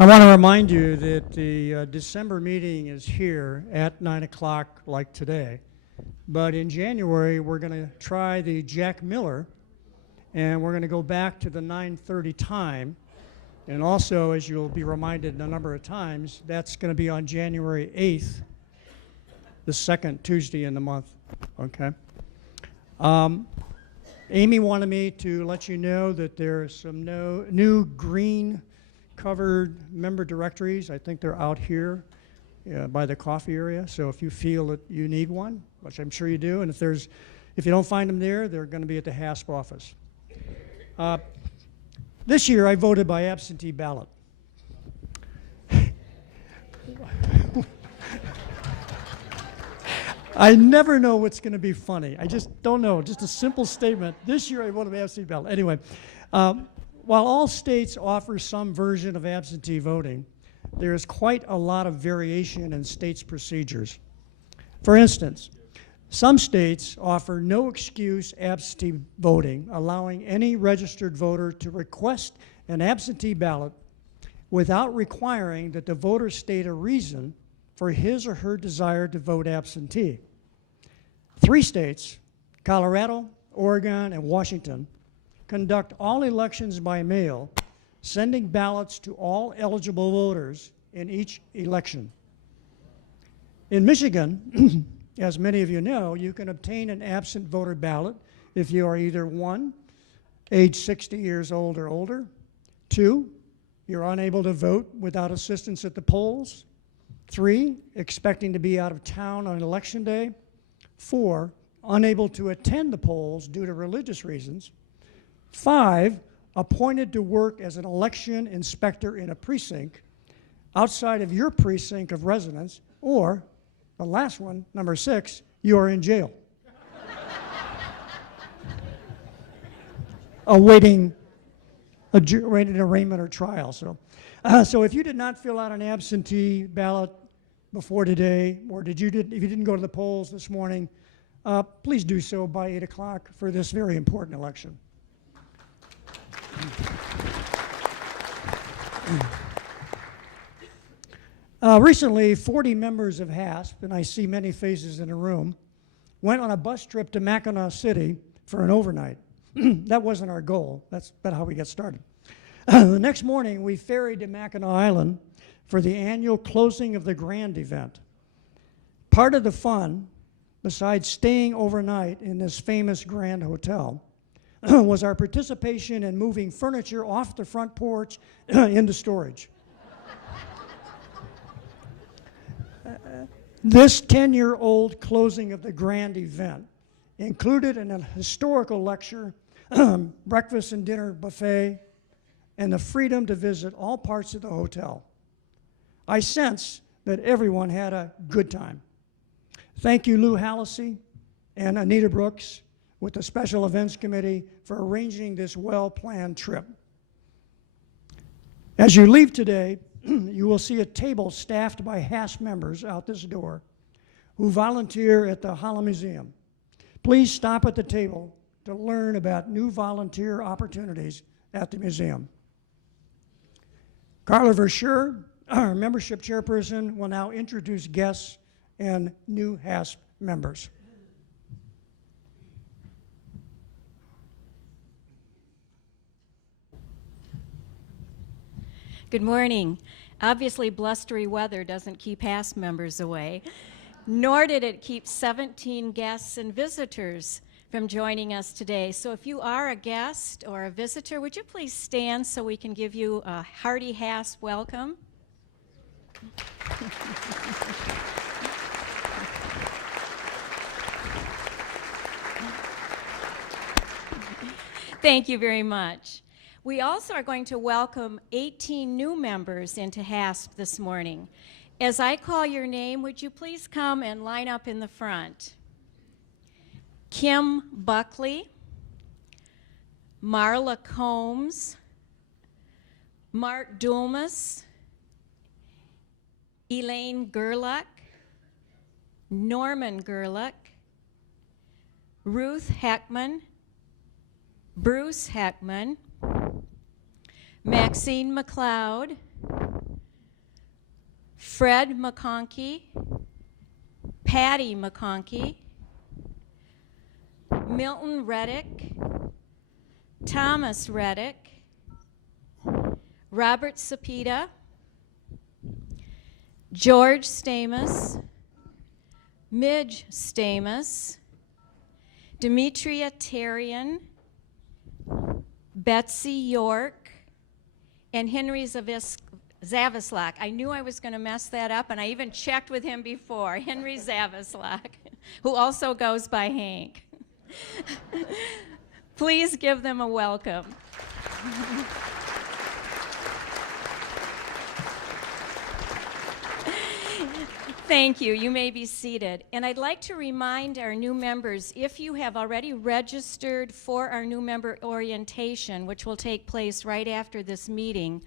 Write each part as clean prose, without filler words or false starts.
I want to remind you that the December meeting is here at 9 o'clock like today. But in January, we're going to try the Jack Miller, and we're going to go back to the 9:30 time. And also, as you'll be reminded a number of times, that's going to be on January 8th, the second Tuesday in the month, okay? Amy wanted me to let you know that there are some new green covered member directories. I think they're out here by the coffee area. So if you feel that you need one, which I'm sure you do, and if you don't find them there, they're going to be at the HASP office. This year I voted by absentee ballot. I never know what's going to be funny. I just don't know. Just a simple statement. This year I voted by absentee ballot. Anyway, while all states offer some version of absentee voting, there is quite a lot of variation in states' procedures. For instance, some states offer no excuse absentee voting, allowing any registered voter to request an absentee ballot without requiring that the voter state a reason for his or her desire to vote absentee. 3 states, Colorado, Oregon, and Washington, conduct all elections by mail, sending ballots to all eligible voters in each election. In Michigan, as many of you know, you can obtain an absent voter ballot if you are either 1, age 60 years old or older, 2, you're unable to vote without assistance at the polls, 3, expecting to be out of town on election day, 4, unable to attend the polls due to religious reasons, 5, appointed to work as an election inspector in a precinct outside of your precinct of residence, or the last one, number 6, you are in jail. awaiting arraignment or trial. So if you did not fill out an absentee ballot before today, or if you didn't go to the polls this morning, please do so by 8 o'clock for this very important election. Recently, 40 members of HASP, and I see many faces in the room, went on a bus trip to Mackinac City for an overnight. That wasn't our goal. That's about how we got started. The next morning, we ferried to Mackinac Island for the annual closing of the Grand event. Part of the fun, besides staying overnight in this famous Grand Hotel, was our participation in moving furniture off the front porch into storage. This 10-year-old closing of the Grand event included a historical lecture, breakfast and dinner buffet, and the freedom to visit all parts of the hotel. I sense that everyone had a good time. Thank you, Lou Hallisey and Anita Brooks with the Special Events Committee for arranging this well-planned trip. As you leave today, you will see a table staffed by HASP members out this door who volunteer at the Holland Museum. Please stop at the table to learn about new volunteer opportunities at the museum. Carla Verschure, our membership chairperson, will now introduce guests and new HASP members. Good morning. Obviously, blustery weather doesn't keep HASP members away, nor did it keep 17 guests and visitors from joining us today. So if you are a guest or a visitor, would you please stand so we can give you a hearty HASP welcome? Thank you very much. We also are going to welcome 18 new members into HASP this morning. As I call your name, would you please come and line up in the front? Kim Buckley, Marla Combs, Mark Dumas, Elaine Gerlach, Norman Gerlach, Ruth Heckman, Bruce Heckman, Maxine McLeod, Fred McConkey, Patty McConkey, Milton Reddick, Thomas Reddick, Robert Sapita, George Stamus, Midge Stamus, Demetria Tarian, Betsy York, and Henry Zavislak. I knew I was going to mess that up, and I even checked with him before. Henry Zavislak, who also goes by Hank. Please give them a welcome. Thank you. You may be seated. And I'd like to remind our new members, if you have already registered for our new member orientation, which will take place right after this meeting,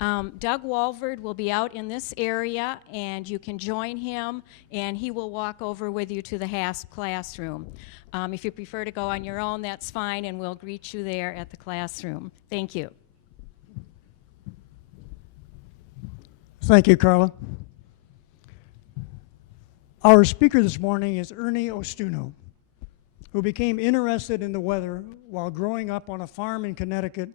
Doug Walford will be out in this area, and you can join him, and he will walk over with you to the HASP classroom. If you prefer to go on your own, that's fine, and we'll greet you there at the classroom. Thank you. Thank you, Carla. Our speaker this morning is Ernie Ostuno, who became interested in the weather while growing up on a farm in Connecticut.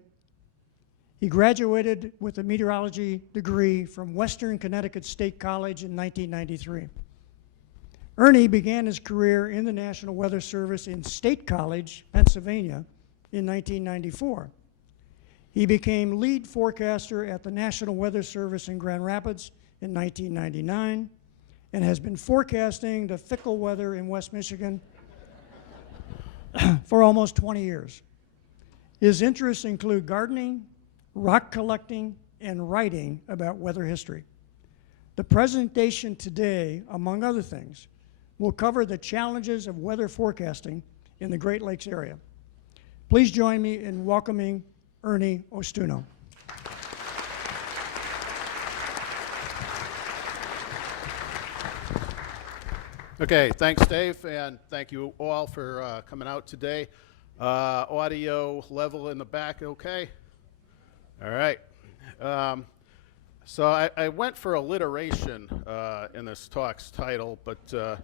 He graduated with a meteorology degree from Western Connecticut State College in 1993. Ernie began his career in the National Weather Service in State College, Pennsylvania, in 1994. He became lead forecaster at the National Weather Service in Grand Rapids in 1999. And has been forecasting the fickle weather in West Michigan for almost 20 years. His interests include gardening, rock collecting, and writing about weather history. The presentation today, among other things, will cover the challenges of weather forecasting in the Great Lakes area. Please join me in welcoming Ernie Ostuno. Okay, thanks, Dave, and thank you all for coming out today. Audio level in the back, okay? All right. So I went for alliteration in this talk's title, but the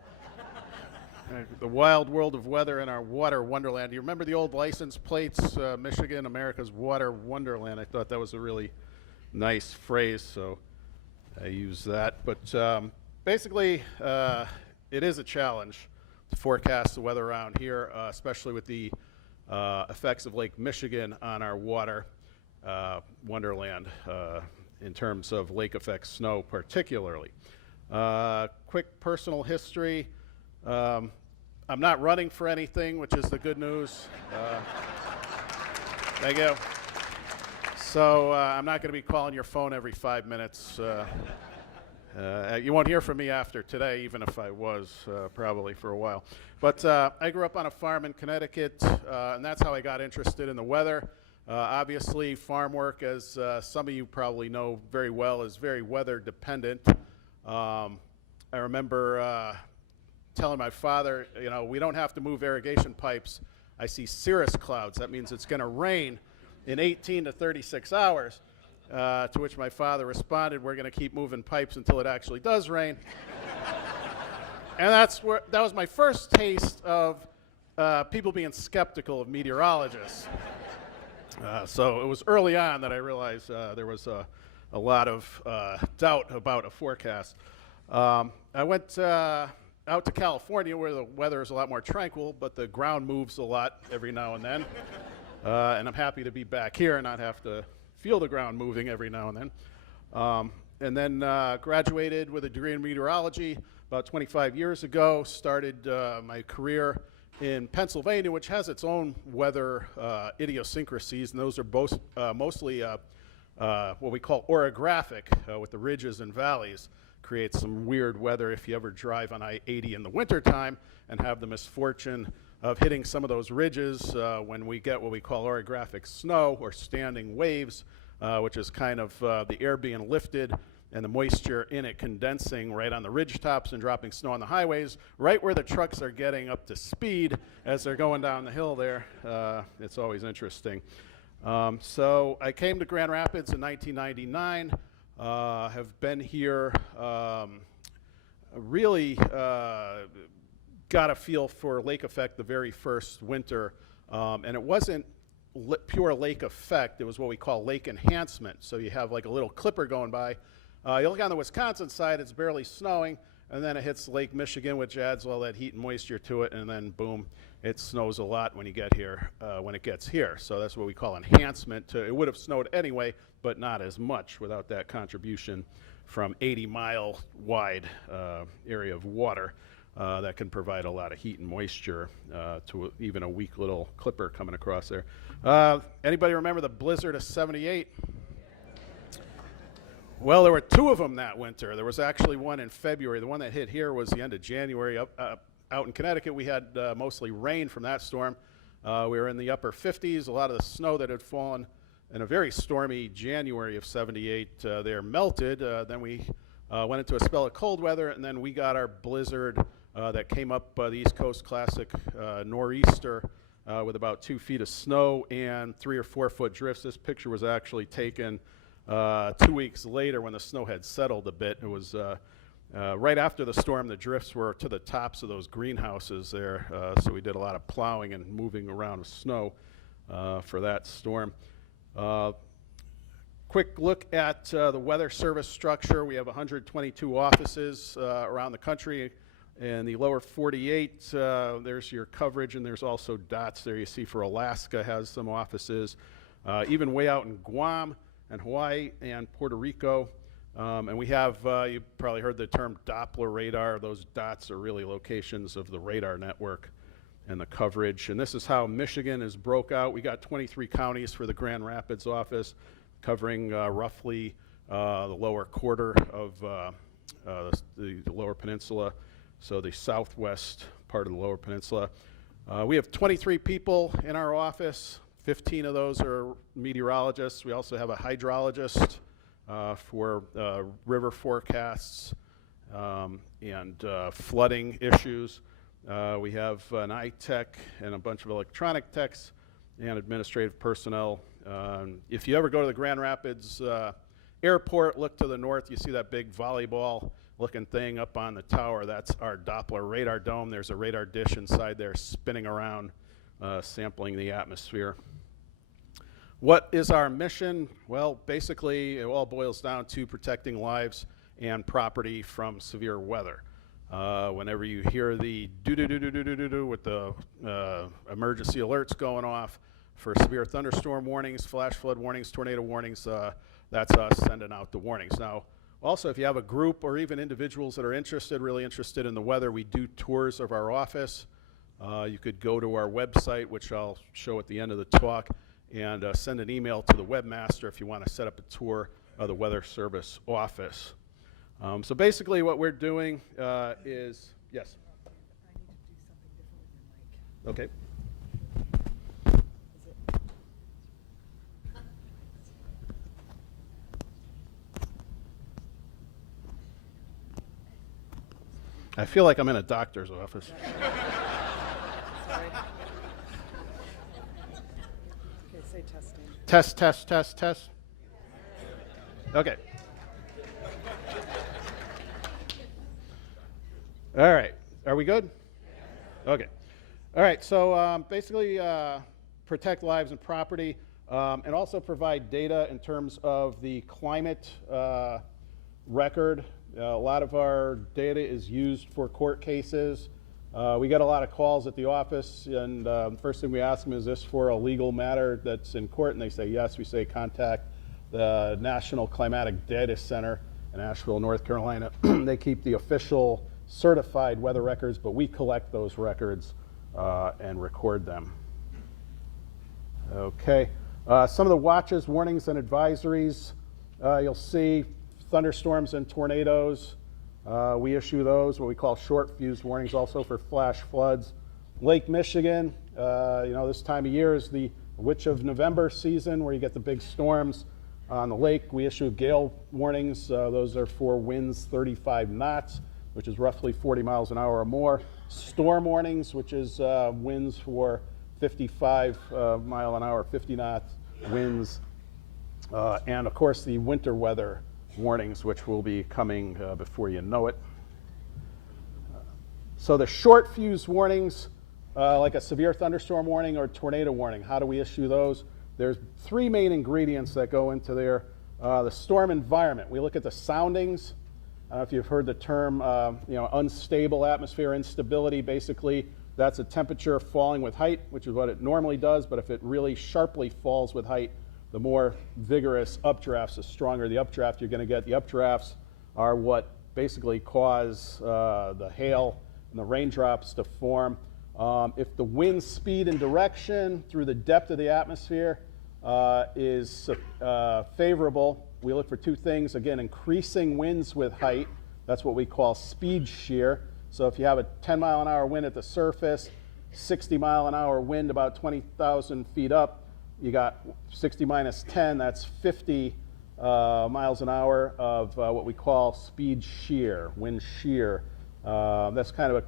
wild world of weather in our water wonderland. Do you remember the old license plates, Michigan, America's water wonderland? I thought that was a really nice phrase, so I used that. But basically, it is a challenge to forecast the weather around here, especially with the effects of Lake Michigan on our water wonderland in terms of lake effect snow particularly. Quick personal history. I'm not running for anything, which is the good news. Thank you. So I'm not going to be calling your phone every 5 minutes. You won't hear from me after today, even if I was, probably for a while. But I grew up on a farm in Connecticut, and that's how I got interested in the weather. Obviously, farm work, as some of you probably know very well, is very weather dependent. I remember telling my father, you know, we don't have to move irrigation pipes. I see cirrus clouds. That means it's going to rain in 18 to 36 hours. To which my father responded, we're going to keep moving pipes until it actually does rain. And that was my first taste of people being skeptical of meteorologists. So it was early on that I realized there was a lot of doubt about a forecast. I went out to California where the weather is a lot more tranquil, but the ground moves a lot every now and then. And I'm happy to be back here and not have to feel the ground moving every now and then. And then graduated with a degree in meteorology about 25 years ago, started my career in Pennsylvania, which has its own weather idiosyncrasies, and those are both mostly what we call orographic, with the ridges and valleys. Creates some weird weather if you ever drive on I-80 in the wintertime and have the misfortune of hitting some of those ridges when we get what we call orographic snow or standing waves, which is kind of the air being lifted and the moisture in it condensing right on the ridge tops and dropping snow on the highways, right where the trucks are getting up to speed as they're going down the hill there. It's always interesting. So I came to Grand Rapids in 1999. have been here, really got a feel for lake effect the very first winter. And it wasn't pure lake effect, it was what we call lake enhancement. So you have like a little clipper going by. You look on the Wisconsin side, it's barely snowing, and then it hits Lake Michigan, which adds all that heat and moisture to it, and then boom, it snows a lot when you get here, when it gets here. So that's what we call enhancement. It would have snowed anyway, but not as much without that contribution from 80-mile wide area of water that can provide a lot of heat and moisture to even a weak little clipper coming across there. Anybody remember the blizzard of '78? Well, there were two of them that winter. There was actually one in February. The one that hit here was the end of January. Out in Connecticut, we had mostly rain from that storm. We were in the upper 50s. A lot of the snow that had fallen in a very stormy January of '78 there melted. Then we went into a spell of cold weather, and then we got our blizzard that came up the East Coast classic nor'easter with about 2 feet of snow and 3 or 4 foot drifts. This picture was actually taken 2 weeks later when the snow had settled a bit. It was right after the storm. The drifts were to the tops of those greenhouses there, so we did a lot of plowing and moving around with snow for that storm. Quick look at the weather service structure. We have 122 offices around the country. In the lower 48, there's your coverage, and there's also dots there you see for Alaska has some offices. Even way out in Guam and Hawaii and Puerto Rico. And we have, you probably heard the term Doppler radar. Those dots are really locations of the radar network and the coverage. And this is how Michigan is broke out. We got 23 counties for the Grand Rapids office, covering roughly the lower quarter of the lower peninsula, so the southwest part of the lower peninsula. We have 23 people in our office. 15 of those are meteorologists. We also have a hydrologist for river forecasts and flooding issues. We have an I-tech and a bunch of electronic techs and administrative personnel. If you ever go to the Grand Rapids airport, look to the north, you see that big volleyball looking thing up on the tower. That's our Doppler radar dome. There's a radar dish inside there spinning around, sampling the atmosphere. What is our mission? Well, basically, it all boils down to protecting lives and property from severe weather. Whenever you hear the do-do-do-do-do-do-do with the emergency alerts going off for severe thunderstorm warnings, flash flood warnings, tornado warnings, that's us sending out the warnings. Now, also, if you have a group or even individuals that are interested, really interested in the weather, we do tours of our office. You could go to our website, which I'll show at the end of the talk, and send an email to the webmaster if you want to set up a tour of the Weather Service office. So basically what we're doing is, yes? I need to do something different with your mic. Okay. I feel like I'm in a doctor's office. Sorry. Okay, say testing. Test, test, test, test. Okay. All right. Are we good? Okay. All right. So basically protect lives and property and also provide data in terms of the climate record. A lot of our data is used for court cases. We get a lot of calls at the office, and first thing we ask them, is this for a legal matter that's in court? And they say yes. We say contact the National Climatic Data Center in Asheville, North Carolina. They keep the official certified weather records, but we collect those records and record them. Okay. Some of the watches, warnings, and advisories you'll see. Thunderstorms and tornadoes, we issue those, what we call short fuse warnings, also for flash floods. Lake Michigan, this time of year is the Witch of November season where you get the big storms on the lake. We issue gale warnings. Those are for winds 35 knots, which is roughly 40 miles an hour or more. Storm warnings, which is winds for 55 mile an hour, 50 knot winds. And of course the winter weather warnings, which will be coming before you know it. So the short fuse warnings, like a severe thunderstorm warning or tornado warning, how do we issue those? There's three main ingredients that go into there. The storm environment, we look at the soundings. I don't know if you've heard the term, unstable atmosphere, instability. Basically, that's a temperature falling with height, which is what it normally does, but if it really sharply falls with height, the more vigorous updrafts, the stronger the updraft you're going to get. The updrafts are what basically cause the hail and the raindrops to form. If the wind speed and direction through the depth of the atmosphere is favorable, we look for two things. Again, increasing winds with height. That's what we call speed shear. So if you have a 10-mile-an-hour wind at the surface, 60-mile-an-hour wind about 20,000 feet up, you got 60 minus 10, that's 50 miles an hour of what we call speed shear, wind shear. That's kind of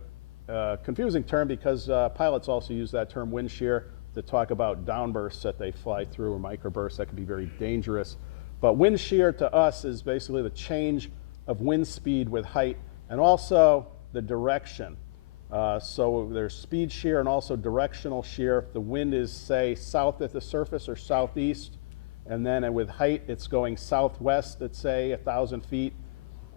a confusing term because pilots also use that term wind shear to talk about downbursts that they fly through or microbursts that can be very dangerous. But wind shear to us is basically the change of wind speed with height and also the direction. So there's speed shear and also directional shear. If the wind is, say, south at the surface or southeast, and then with height it's going southwest at, say, 1,000 feet.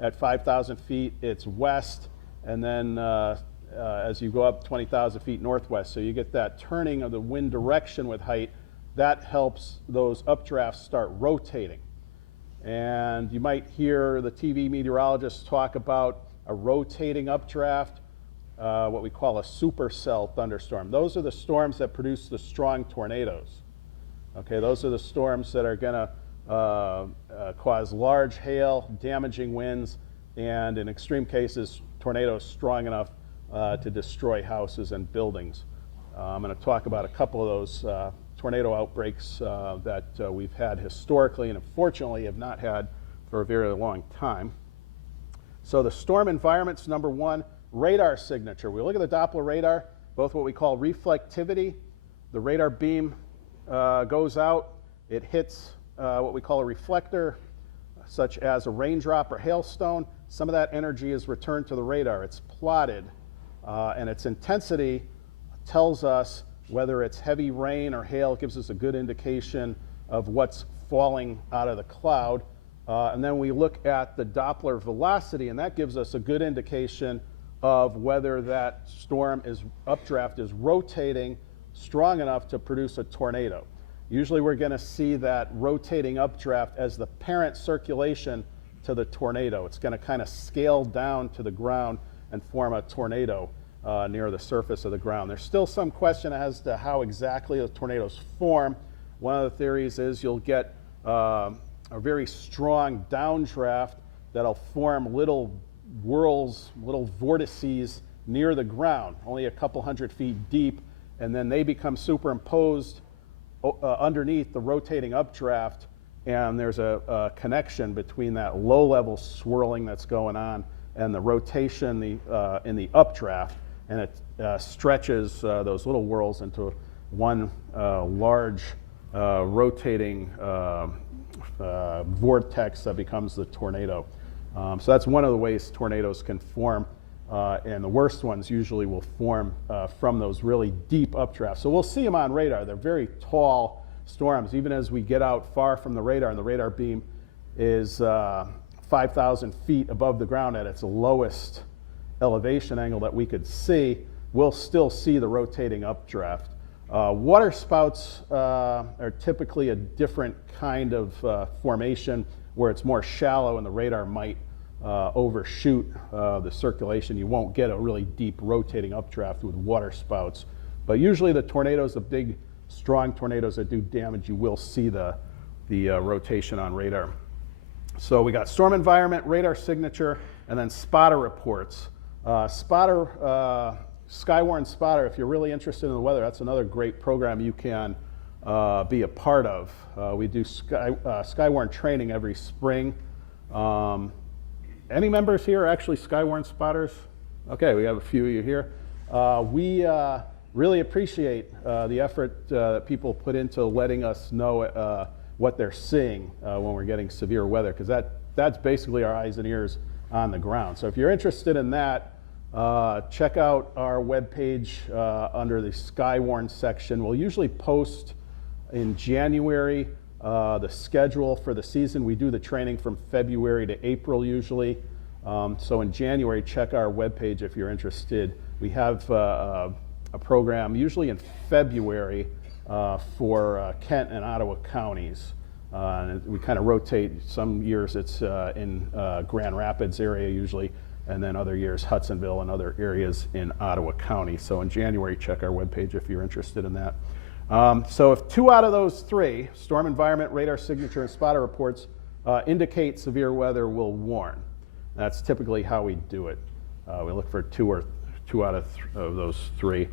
At 5,000 feet it's west, and then as you go up 20,000 feet northwest. So you get that turning of the wind direction with height. That helps those updrafts start rotating. And you might hear the TV meteorologists talk about a rotating updraft, what we call a supercell thunderstorm. Those are the storms that produce the strong tornadoes. Okay, those are the storms that are going to cause large hail, damaging winds, and in extreme cases, tornadoes strong enough to destroy houses and buildings. I'm going to talk about a couple of those tornado outbreaks that we've had historically and unfortunately have not had for a very long time. So the storm environment's number one, radar signature. We look at the Doppler radar, both what we call reflectivity. The radar beam goes out, it hits what we call a reflector, such as a raindrop or hailstone. Some of that energy is returned to the radar. It's plotted, and its intensity tells us whether it's heavy rain or hail. It gives us a good indication of what's falling out of the cloud. And then we look at the Doppler velocity, and that gives us a good indication of whether that updraft is rotating strong enough to produce a tornado. Usually we're going to see that rotating updraft as the parent circulation to the tornado. It's going to kind of scale down to the ground and form a tornado near the surface of the ground. There's still some question as to how exactly the tornadoes form. One of the theories is you'll get a very strong downdraft that'll form little whirls, little vortices near the ground, only a couple hundred feet deep, and then they become superimposed underneath the rotating updraft, and there's a connection between that low-level swirling that's going on and the rotation in the updraft, and it stretches those little whirls into one large rotating vortex that becomes the tornado. So that's one of the ways tornadoes can form, and the worst ones usually will form from those really deep updrafts. So we'll see them on radar. They're very tall storms, even as we get out far from the radar, and the radar beam is 5,000 feet above the ground at its lowest elevation angle that we could see, we'll still see the rotating updraft. Water spouts are typically a different kind of formation where it's more shallow and the radar might overshoot the circulation. You won't get a really deep rotating updraft with water spouts. But usually the tornadoes, the big, strong tornadoes that do damage, you will see the rotation on radar. So we got storm environment, radar signature, and then spotter reports. Skywarn Spotter, if you're really interested in the weather, that's another great program you can be a part of. We do Skywarn training every spring. Any members here are actually Skywarn spotters? Okay, we have a few of you here. We really appreciate the effort that people put into letting us know what they're seeing when we're getting severe weather, because that's basically our eyes and ears on the ground. So if you're interested in that, check out our webpage under the Skywarn section. We'll usually post in January the schedule for the season. We do the training from February to April usually. So in January, check our webpage if you're interested. We have a program usually in February for Kent and Ottawa counties. And we kind of rotate. Some years it's in Grand Rapids area usually, and then other years Hudsonville and other areas in Ottawa County. So in January, check our webpage if you're interested in that. So if 2 out of those 3, storm environment, radar signature, and spotter reports, indicate severe weather, we'll warn. That's typically how we do it. We look for 2 out of those 3.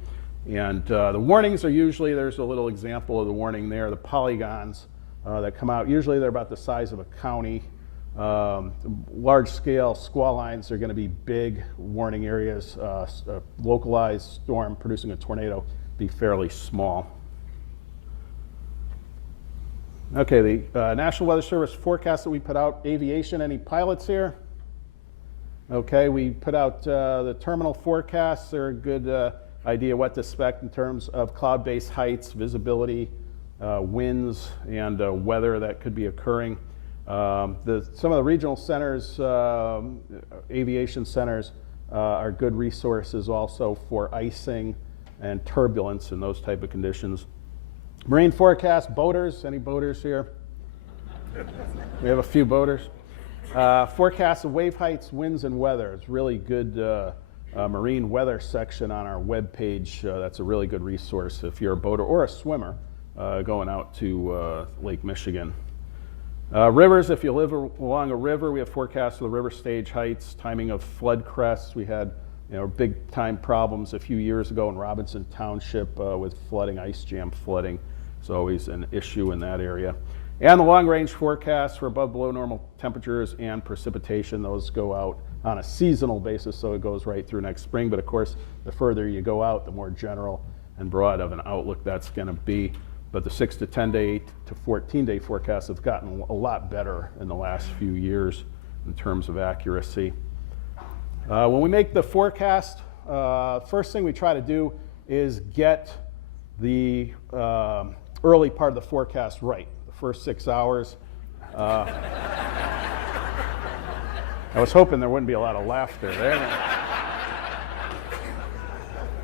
And the warnings are usually, there's a little example of the warning there, the polygons that come out. Usually they're about the size of a county. Large scale squall lines are going to be big warning areas. A localized storm producing a tornado be fairly small. Okay, the National Weather Service forecast that we put out, aviation, any pilots here? Okay, we put out the terminal forecasts. They're a good idea what to expect in terms of cloud-based heights, visibility, winds, and weather that could be occurring. Some of the regional centers, aviation centers, are good resources also for icing and turbulence and those type of conditions. Marine forecast, boaters, any boaters here? We have a few boaters. Forecast of wave heights, winds, and weather. It's really good marine weather section on our webpage. That's a really good resource if you're a boater or a swimmer going out to Lake Michigan. Rivers, if you live along a river, we have forecasts of the river stage heights, timing of flood crests. We had big time problems a few years ago in Robinson Township with flooding, ice jam flooding. It's always an issue in that area. And the long range forecasts for above below normal temperatures and precipitation. Those go out on a seasonal basis, so it goes right through next spring. But of course, the further you go out, the more general and broad of an outlook that's going to be. But the 6 to 10 day to 14 day forecasts have gotten a lot better in the last few years in terms of accuracy. When we make the forecast, first thing we try to do is get the early part of the forecast right, the first 6 hours. I was hoping there wouldn't be a lot of laughter there.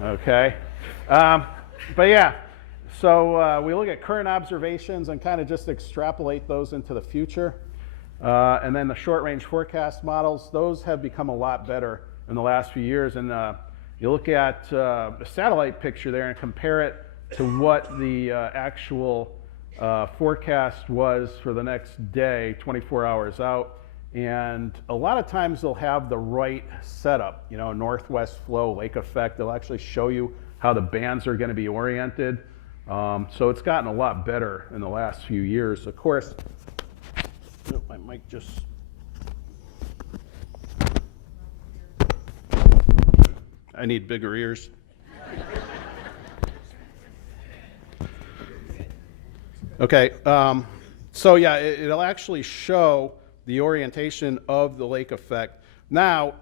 Okay. But yeah, so we look at current observations and kind of just extrapolate those into the future. And then the short-range forecast models, those have become a lot better in the last few years. And you look at the satellite picture there and compare it to what the actual forecast was for the next day, 24 hours out. And a lot of times they'll have the right setup, northwest flow, lake effect. They'll actually show you how the bands are going to be oriented. So it's gotten a lot better in the last few years. Of course, my mic just... I need bigger ears. Okay, so yeah, it'll actually show the orientation of the lake effect. Now,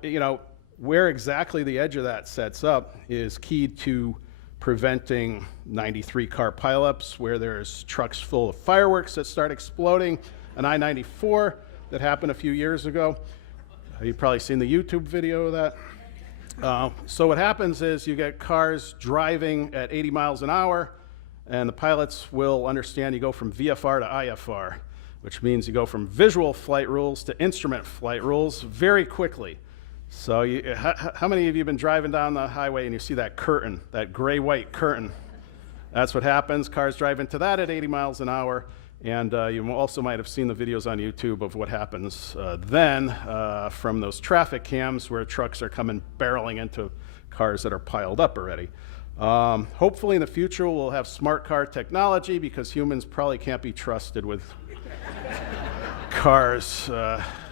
where exactly the edge of that sets up is key to preventing 93 car pileups, where there's trucks full of fireworks that start exploding, an I-94 that happened a few years ago. You've probably seen the YouTube video of that. So what happens is you get cars driving at 80 miles an hour, and the pilots will understand you go from VFR to IFR, which means you go from visual flight rules to instrument flight rules very quickly. So how many of you have been driving down the highway and you see that curtain, that gray-white curtain? That's what happens. Cars drive into that at 80 miles an hour. And you also might have seen the videos on YouTube of what happens then from those traffic cams where trucks are coming barreling into cars that are piled up already. Hopefully in the future we'll have smart car technology, because humans probably can't be trusted with cars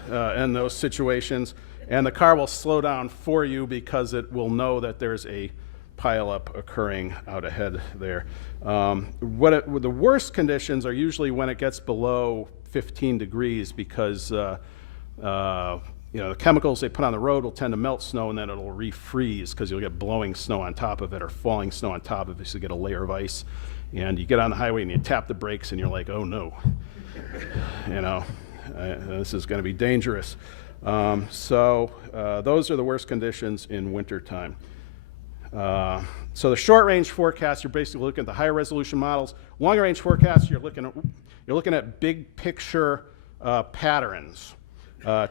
in those situations. And the car will slow down for you because it will know that there's a pileup occurring out ahead there. The worst conditions are usually when it gets below 15 degrees because the chemicals they put on the road will tend to melt snow, and then it'll refreeze because you'll get blowing snow on top of it or falling snow on top of it, so you get a layer of ice. And you get on the highway and you tap the brakes and you're like, oh no, this is going to be dangerous. So those are the worst conditions in wintertime. So the short-range forecast, you're basically looking at the higher resolution models. Longer-range forecast, you're looking at big picture patterns,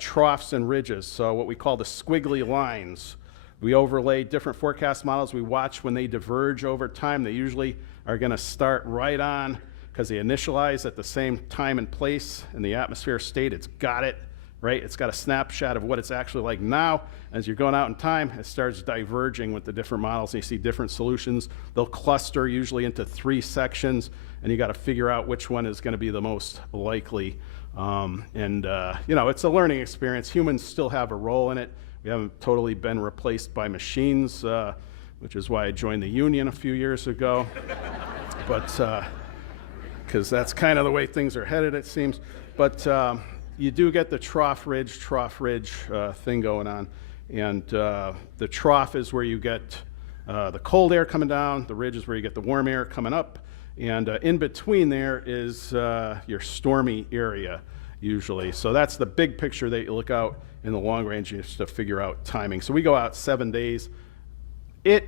troughs and ridges. So what we call the squiggly lines. We overlay different forecast models. We watch when they diverge over time. They usually are going to start right on because they initialize at the same time and place in the atmosphere state. It's got it, right? It's got a snapshot of what it's actually like now. As you're going out in time, it starts diverging with the different models, and you see different solutions. They'll cluster usually into 3 sections, and you got to figure out which one is going to be the most likely. It's a learning experience. Humans still have a role in it. We haven't totally been replaced by machines, which is why I joined the union a few years ago. But because that's kind of the way things are headed, it seems. But you do get the trough ridge thing going on. And the trough is where you get the cold air coming down. The ridge is where you get the warm air coming up. And in between there is your stormy area, usually. So that's the big picture that you look out in the long range just to figure out timing. So we go out 7 days.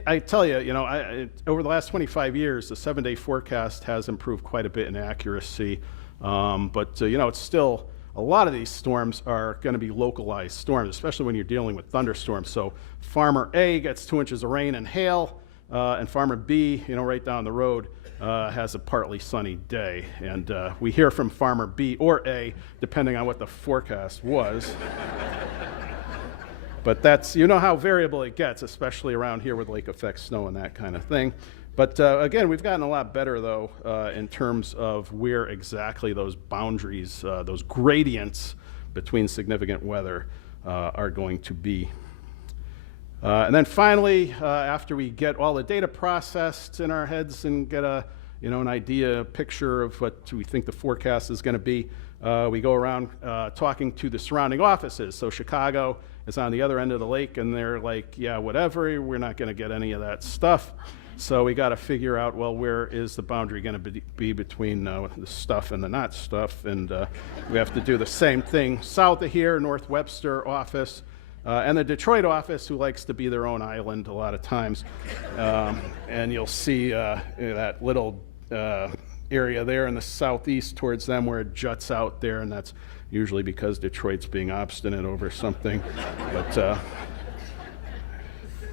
I tell you, over the last 25 years, the 7-day forecast has improved quite a bit in accuracy. It's still, a lot of these storms are going to be localized storms, especially when you're dealing with thunderstorms. So farmer A gets 2 inches of rain and hail, and farmer B, right down the road, has a partly sunny day. And we hear from farmer B or A, depending on what the forecast was. But that's, how variable it gets, especially around here with lake effect snow and that kind of thing. But again, we've gotten a lot better, though, in terms of where exactly those boundaries, those gradients between significant weather are going to be. And then finally, after we get all the data processed in our heads and get an idea, a picture of what we think the forecast is going to be, we go around talking to the surrounding offices. So Chicago is on the other end of the lake, and they're like, yeah, whatever, we're not going to get any of that stuff. So we got to figure out, well, where is the boundary going to be between the stuff and the not stuff? And we have to do the same thing south of here, North Webster office, and the Detroit office, who likes to be their own island a lot of times. And you'll see that little area there in the southeast towards them where it juts out there, and that's usually because Detroit's being obstinate over something. But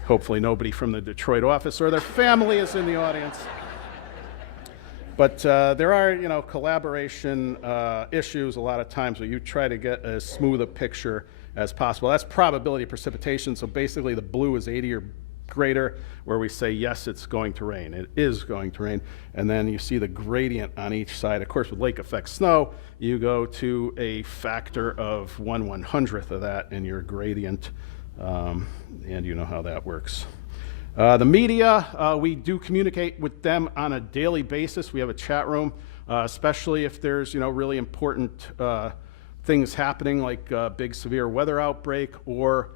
hopefully nobody from the Detroit office or their family is in the audience. But there are, collaboration issues a lot of times where you try to get as smooth a picture as possible. That's probability of precipitation. So basically the blue is 80 or greater, where we say, yes, it's going to rain. It is going to rain. And then you see the gradient on each side. Of course, with lake effect snow, you go to a factor of 1/100th of that in your gradient. And you know how that works. The media, we do communicate with them on a daily basis. We have a chat room, especially if there's, really important things happening, like a big severe weather outbreak or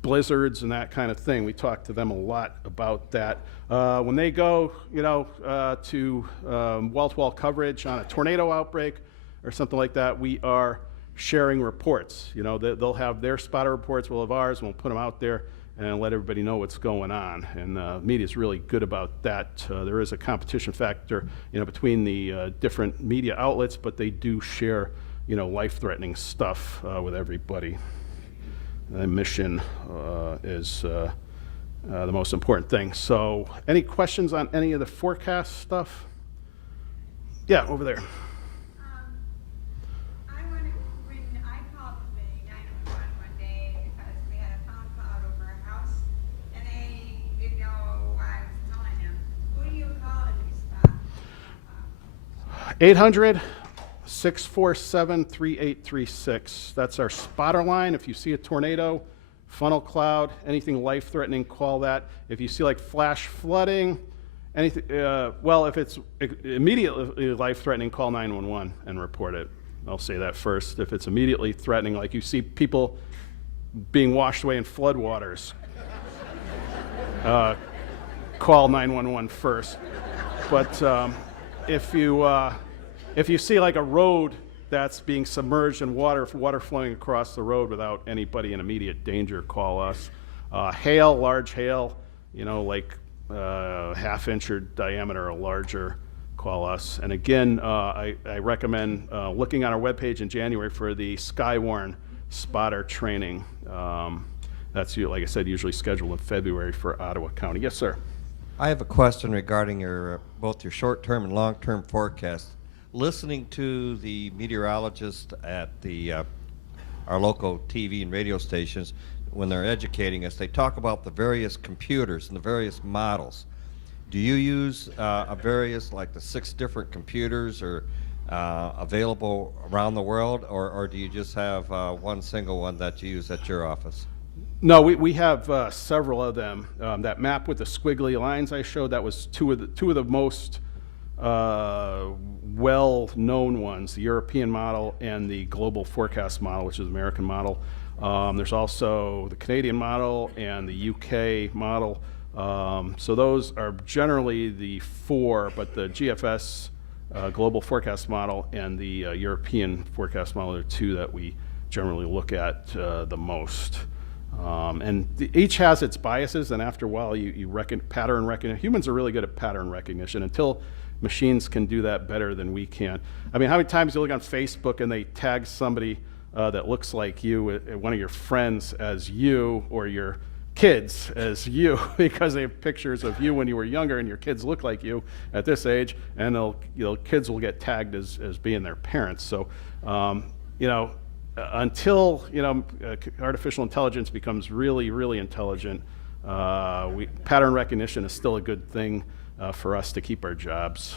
blizzards and that kind of thing. We talk to them a lot about that. When they go, to wall-to-wall coverage on a tornado outbreak or something like that, we are sharing reports. They'll have their spotter reports, we'll have ours, and we'll put them out there and let everybody know what's going on. And media is really good about that. There is a competition factor, between the different media outlets, but they do share, life-threatening stuff with everybody. The mission is the most important thing. So, any questions on any of the forecast stuff? Yeah, over there. cloud over our house, and they didn't know what I was telling them. Who do you call if you stop? 800-647-3836. That's our spotter line. If you see a tornado funnel cloud, anything life-threatening, call that. If you see like flash flooding, anything, well, if it's immediately life-threatening, call 911 and report it. I'll say that first. If it's immediately threatening, like you see people being washed away in floodwaters, call 911 first. But if you see like a road that's being submerged in water flowing across the road without anybody in immediate danger, call us. Hail, large hail, you know, like half-inch or diameter or larger, call us. And again, I recommend looking on our webpage in January for the Skywarn spotter training. That's, like I said, usually scheduled in February for Ottawa County. Yes, sir. I have a question regarding your both your short-term and long-term forecast. Listening to the meteorologists at our local TV and radio stations, when they're educating us, they talk about the various computers and the various models. Do you use various, like the 6 different computers or available around the world, or do you just have one single one that you use at your office? No, we have several of them. That map with the squiggly lines I showed, that was two of the most well-known ones, the European model and the global forecast model, which is the American model. There's also the Canadian model and the UK model. So those are generally the 4, but the GFS global forecast model and the European forecast model are 2 that we generally look at the most. And each has its biases, and after a while you pattern recognition. Humans are really good at pattern recognition until machines can do that better than we can. I mean, how many times you look on Facebook and they tag somebody that looks like you, one of your friends as you, or your kids as you, because they have pictures of you when you were younger and your kids look like you at this age, and kids will get tagged as being their parents. So, until artificial intelligence becomes really, really intelligent, pattern recognition is still a good thing for us to keep our jobs.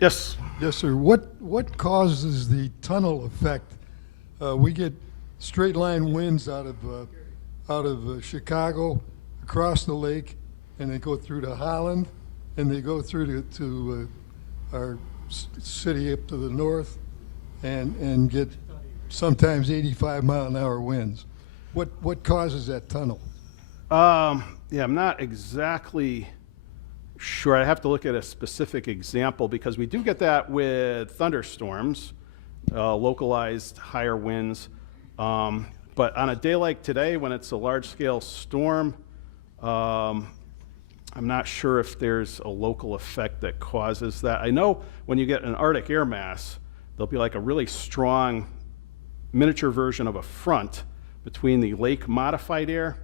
Yes. Yes, sir. What causes the tunnel effect? We get straight line winds out of Chicago across the lake, and they go through to Holland, and they go through to our city up to the north, and get sometimes 85-mile-an-hour winds. What causes that tunnel? Yeah, I'm not exactly sure. I have to look at a specific example, because we do get that with thunderstorms, localized higher winds. But on a day like today, when it's a large-scale storm, I'm not sure if there's a local effect that causes that. I know when you get an Arctic air mass, there'll be like a really strong miniature version of a front between the lake modified air,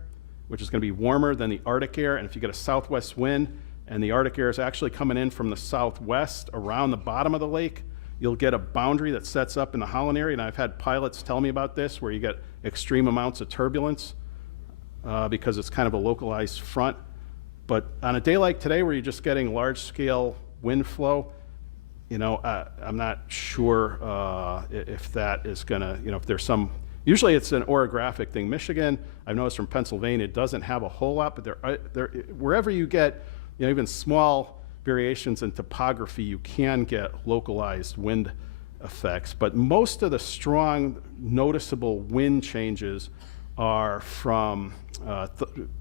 which is going to be warmer than the Arctic air. And if you get a southwest wind and the Arctic air is actually coming in from the southwest around the bottom of the lake, you'll get a boundary that sets up in the Holland area. And I've had pilots tell me about this, where you get extreme amounts of turbulence because it's kind of a localized front. But on a day like today, where you're just getting large-scale wind flow, I'm not sure if that is going to, if there's some. Usually it's an orographic thing. Michigan, I've noticed from Pennsylvania, doesn't have a whole lot, but there wherever you get, even small variations in topography, you can get localized wind effects. But most of the strong, noticeable wind changes are from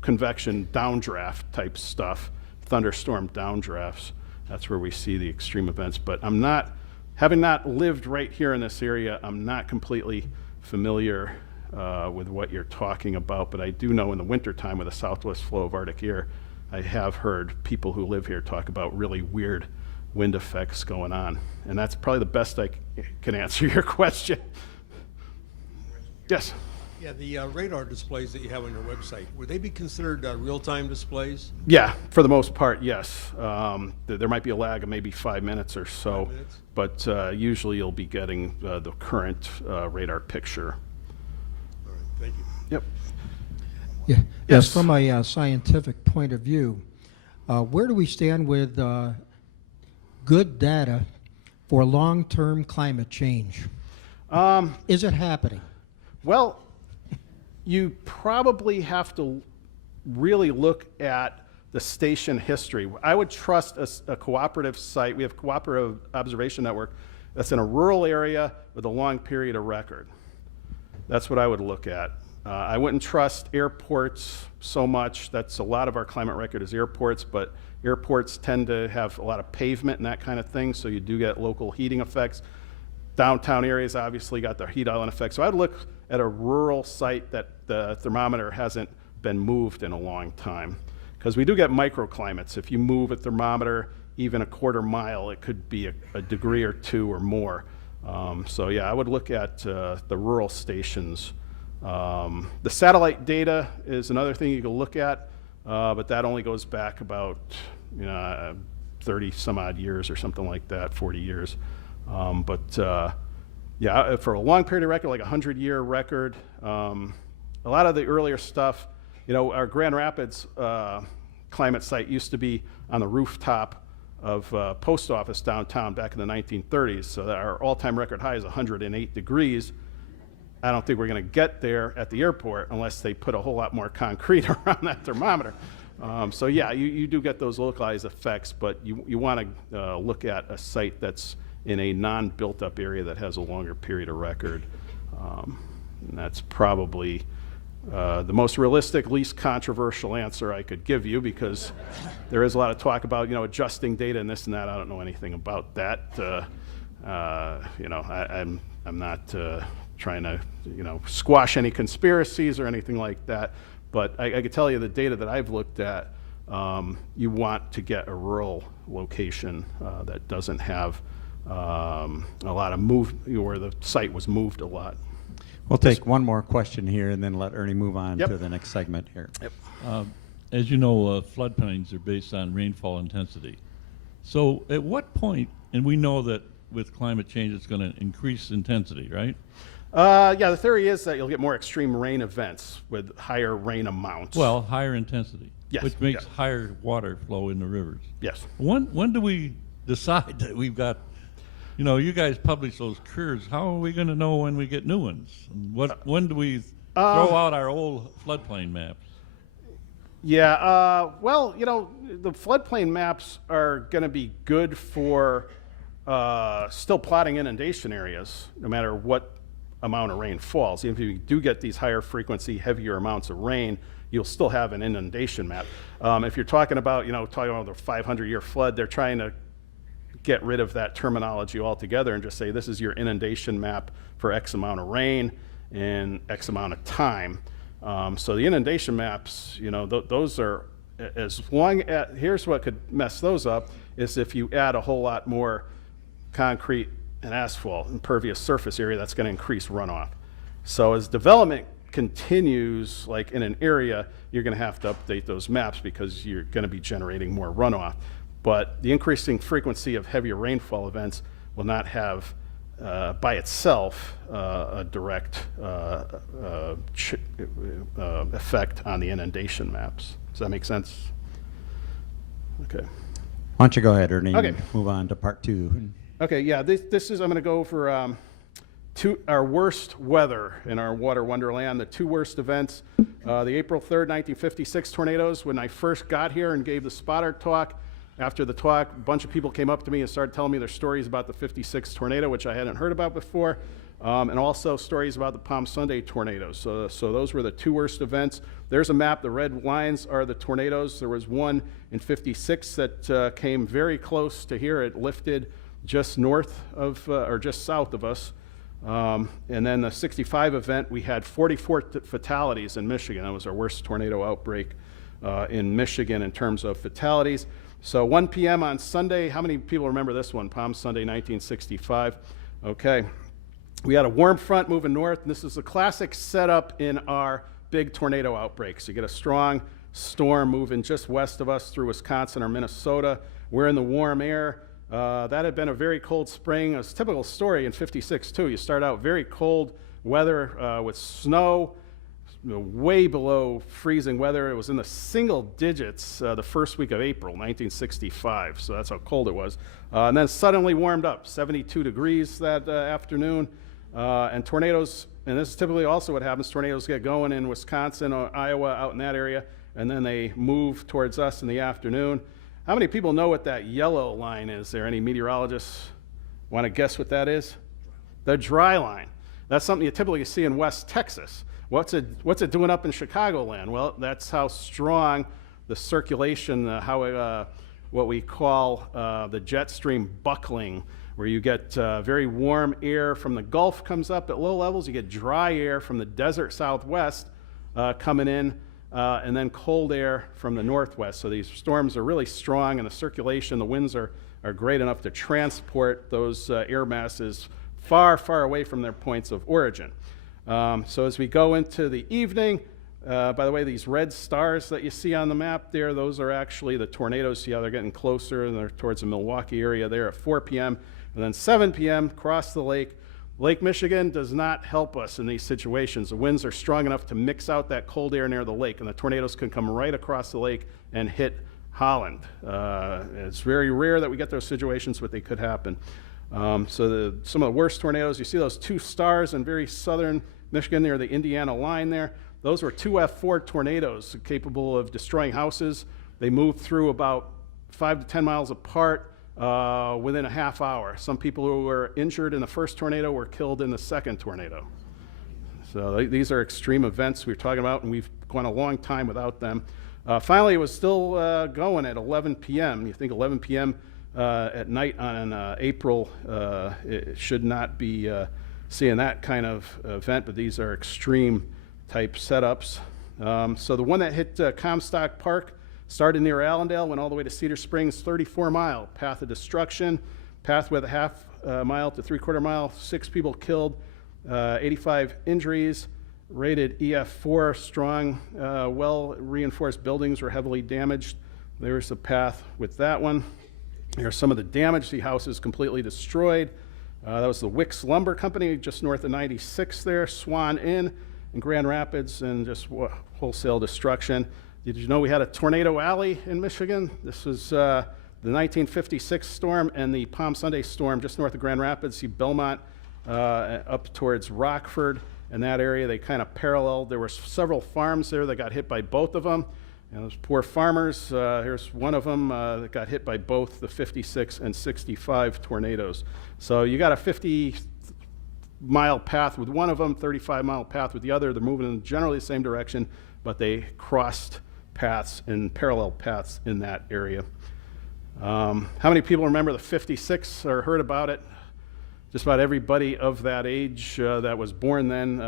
convection downdraft type stuff, thunderstorm downdrafts. That's where we see the extreme events. But having not lived right here in this area, I'm not completely familiar with what you're talking about, but I do know in the wintertime with a southwest flow of Arctic air, I have heard people who live here talk about really weird wind effects going on. And that's probably the best I can answer your question. Yes? Yeah, the radar displays that you have on your website, would they be considered real-time displays? Yeah, for the most part, yes. There might be a lag of maybe 5 minutes or so, 5 minutes? but usually you'll be getting the current radar picture. All right, thank you. Yep. Yeah. Yes. Yes, from a scientific point of view, where do we stand with good data for long-term climate change? Is it happening? Well, you probably have to really look at the station history. I would trust a cooperative site. We have cooperative observation network that's in a rural area with a long period of record. That's what I would look at. I wouldn't trust airports so much. That's a lot of our climate record is airports, but airports tend to have a lot of pavement and that kind of thing, so you do get local heating effects. Downtown areas obviously got the heat island effect. So I'd look at a rural site that the thermometer hasn't been moved in a long time. Because we do get microclimates. If you move a thermometer even a quarter mile, it could be a degree or two or more. So yeah, I would look at the rural stations. The satellite data is another thing you can look at, but that only goes back about 30 some odd years or something like that, 40 years. Yeah, for a long period of record, like a 100-year record, a lot of the earlier stuff, our Grand Rapids climate site used to be on the rooftop of post office downtown back in the 1930s. So that our all-time record high is 108 degrees. I don't think we're going to get there at the airport unless they put a whole lot more concrete around that thermometer. So yeah, you do get those localized effects, but you want to look at a site that's in a non-built-up area that has a longer period of record. And that's probably the most realistic, least controversial answer I could give you, because there is a lot of talk about adjusting data and this and that. I don't know anything about that. I'm not trying to squash any conspiracies or anything like that. But I could tell you the data that I've looked at. You want to get a rural location that doesn't have a lot of where the site was moved a lot. We'll take one more question here and then let Ernie move on Yep. to the next segment here. Yep. As you know, floodplains are based on rainfall intensity. So at what point, and we know that with climate change it's going to increase intensity, right? Yeah, the theory is that you'll get more extreme rain events with higher rain amounts. Well, higher intensity, Yes, which makes yeah. higher water flow in the rivers. Yes. When do we decide that we've got, you guys publish those curves. How are we going to know when we get new ones? And when do we throw out our old floodplain maps? Yeah, well, the floodplain maps are going to be good for still plotting inundation areas, no matter what amount of rain falls. Even if you do get these higher frequency, heavier amounts of rain, you'll still have an inundation map. If you're talking about, the 500-year flood, they're trying to get rid of that terminology altogether and just say this is your inundation map for X amount of rain and X amount of time. So the inundation maps, those are, as long as, here's what could mess those up, is if you add a whole lot more concrete and asphalt, impervious surface area, that's going to increase runoff. So as development continues, like in an area, you're going to have to update those maps because you're going to be generating more runoff. But the increasing frequency of heavier rainfall events will not have, by itself, a direct effect on the inundation maps. Does that make sense? Okay. Why don't you go ahead, Ernie, Okay. and move on to part two. Okay, yeah, this is, I'm going to go over our worst weather in our water wonderland, the two worst events. The April 3rd, 1956 tornadoes, when I first got here and gave the spotter talk. After the talk, a bunch of people came up to me and started telling me their stories about the 56 tornado, which I hadn't heard about before, and also stories about the Palm Sunday tornadoes. So those were the two worst events. There's a map. The red lines are the tornadoes. There was one in 56 that came very close to here. It lifted just north of, or just south of us. And then the 65 event, we had 44 fatalities in Michigan. That was our worst tornado outbreak in Michigan in terms of fatalities. So 1 p.m. on Sunday, how many people remember this one? Palm Sunday, 1965. Okay. We had a warm front moving north, and this is a classic setup in our big tornado outbreaks. You get a strong storm moving just west of us through Wisconsin or Minnesota. We're in the warm air. That had been a very cold spring. It was a typical story in 56 too. You start out very cold weather with snow, way below freezing weather. It was in the single digits the first week of April, 1965. So that's how cold it was. And then suddenly warmed up, 72 degrees that afternoon. And tornadoes, and this is typically also what happens, tornadoes get going in Wisconsin or Iowa, out in that area, and then they move towards us in the afternoon. How many people know what that yellow line is there? Any meteorologists want to guess what that is? The dry line. That's something you typically see in West Texas. What's it doing up in Chicagoland? Well, that's how strong the circulation, what we call the jet stream buckling, where you get very warm air from the Gulf comes up at low levels. You get dry air from the desert Southwest coming in, and then cold air from the Northwest. So these storms are really strong, and the circulation, the winds are great enough to transport those air masses far, far away from their points of origin. So as we go into the evening, by the way, these red stars that you see on the map there, those are actually the tornadoes. See how they're getting closer, and they're towards the Milwaukee area there at 4 p.m. And then 7 p.m. across the lake. Lake Michigan does not help us in these situations. The winds are strong enough to mix out that cold air near the lake, and the tornadoes can come right across the lake and hit Holland. It's very rare that we get those situations, but they could happen. So some of the worst tornadoes, you see those two stars in very southern Michigan near the Indiana line there. Those were two F4 tornadoes capable of destroying houses. They moved through about 5 to 10 miles apart within a half hour. Some people who were injured in the first tornado were killed in the second tornado. So these are extreme events we're talking about, and we've gone a long time without them. Finally, it was still going at 11 p.m. You think 11 p.m. At night on April, it should not be seeing that kind of event, but these are extreme type setups. So the one that hit Comstock Park started near Allendale, went all the way to Cedar Springs, 34-mile path of destruction, path with a half mile to 3/4 mile, 6 people killed, 85 injuries, rated EF4, strong, well-reinforced buildings were heavily damaged. There's the path with that one. Here's some of the damage. The house is completely destroyed. That was the Wicks Lumber Company just north of 96 there, Swan Inn in Grand Rapids, and just wholesale destruction. Did you know we had a tornado alley in Michigan? This was the 1956 storm and the Palm Sunday storm just north of Grand Rapids. See Belmont up towards Rockford and that area. They kind of paralleled. There were several farms there that got hit by both of them. And those poor farmers, here's one of them that got hit by both the 56 and 65 tornadoes. So you got a 50-mile path with one of them, 35-mile path with the other. They're moving in generally the same direction, but they crossed paths and parallel paths in that area. How many people remember the 56 or heard about it? Just about everybody of that age that was born then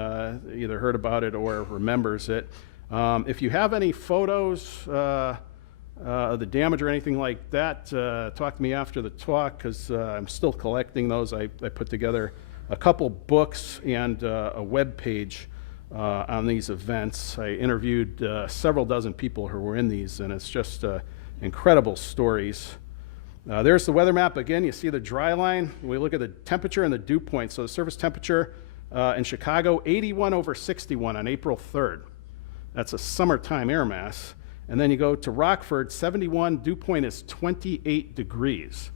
either heard about it or remembers it. If you have any photos of the damage or anything like that, talk to me after the talk, because I'm still collecting those. I put together a couple books and a web page on these events. I interviewed several dozen people who were in these, and it's just incredible stories. There's the weather map again. You see the dry line. We look at the temperature and the dew point. So the surface temperature in Chicago, 81 over 61 on April 3rd. That's a summertime air mass. And then you go to Rockford, 71, dew point is 28 degrees.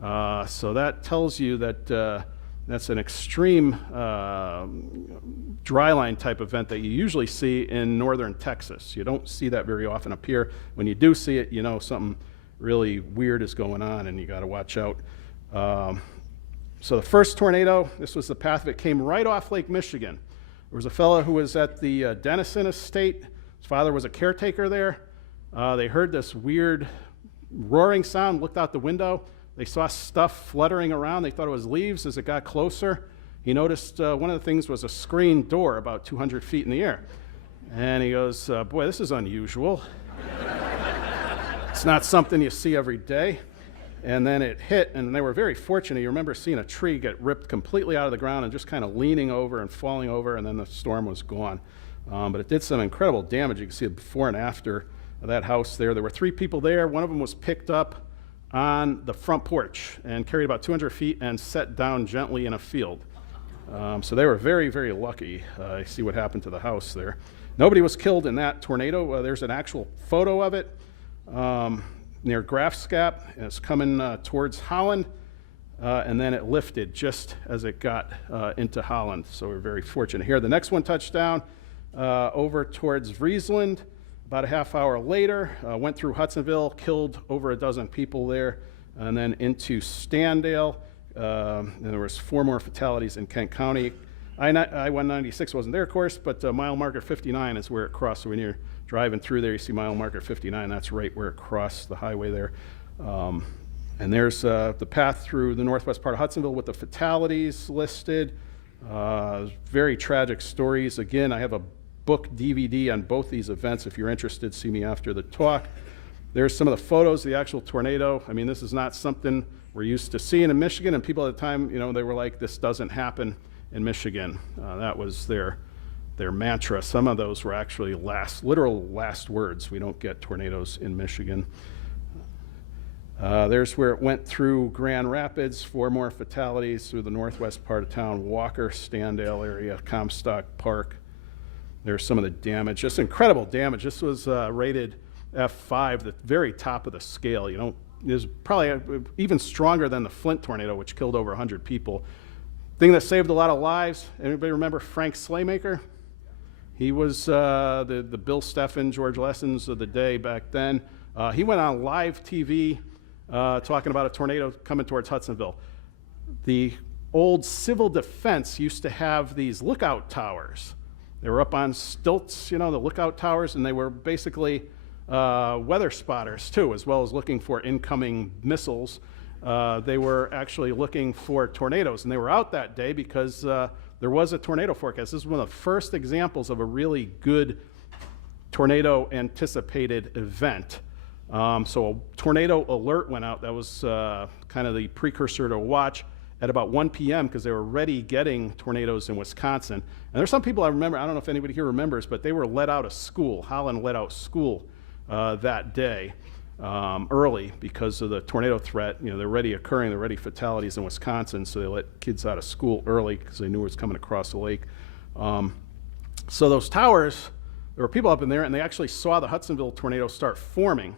So that tells you that that's an extreme dry line type event that you usually see in northern Texas. You don't see that very often up here. When you do see it, you know something really weird is going on, and you got to watch out. So the first tornado, this was the path of it, came right off Lake Michigan. There was a fellow who was at the Denison estate. His father was a caretaker there. They heard this weird roaring sound, looked out the window. They saw stuff fluttering around. They thought it was leaves. As it got closer, he noticed one of the things was a screen door about 200 feet in the air. And he goes, boy, this is unusual. It's not something you see every day. And then it hit, and they were very fortunate. You remember seeing a tree get ripped completely out of the ground and just kind of leaning over and falling over, and then the storm was gone. But it did some incredible damage. You can see it before and after of that house there. There were 3 people there. One of them was picked up on the front porch and carried about 200 feet and set down gently in a field. So they were very, very lucky. You see what happened to the house there. Nobody was killed in that tornado. There's an actual photo of it near Grafskap, and it's coming towards Holland. and then it lifted just as it got into Holland. So we're very fortunate here. The next one touched down over towards Friesland about a half hour later, went through Hudsonville, killed over a dozen people there, and then into Standale. And there was 4 more fatalities in Kent County. I-196 wasn't there, of course, but mile marker 59 is where it crossed. So when you're driving through there, you see mile marker 59. That's right where it crossed the highway there. And there's the path through the northwest part of Hudsonville with the fatalities listed. Very tragic stories. Again, I have a book DVD on both these events. If you're interested, see me after the talk. There's some of the photos of the actual tornado. I mean, this is not something we're used to seeing in Michigan, and people at the time, you know, they were like, this doesn't happen in Michigan. That was their mantra. Some of those were actually literal last words. We don't get tornadoes in Michigan. There's where it went through Grand Rapids, 4 more fatalities through the northwest part of town, Walker, Standale area, Comstock Park. There's some of the damage, just incredible damage. This was rated F5, the very top of the scale. You know, it was probably even stronger than the Flint tornado, which killed over 100 people. Thing that saved a lot of lives. Anybody remember Frank Slaymaker? He was the Bill Steffen, George Lessons of the day back then. He went on live TV talking about a tornado coming towards Hudsonville. The old civil defense used to have these lookout towers. They were up on stilts, you know, the lookout towers, and they were basically weather spotters too, as well as looking for incoming missiles. They were actually looking for tornadoes, and they were out that day because there was a tornado forecast. This is one of the first examples of a really good tornado anticipated event. So a tornado alert went out. That was kind of the precursor to watch at about 1 p.m. because they were already getting tornadoes in Wisconsin. And there's some people I remember, I don't know if anybody here remembers, but they were let out of school. Holland let out school that day early because of the tornado threat. You know, they're already occurring, there are already fatalities in Wisconsin, so they let kids out of school early because they knew it was coming across the lake. So those towers, there were people up in there, and they actually saw the Hudsonville tornado start forming,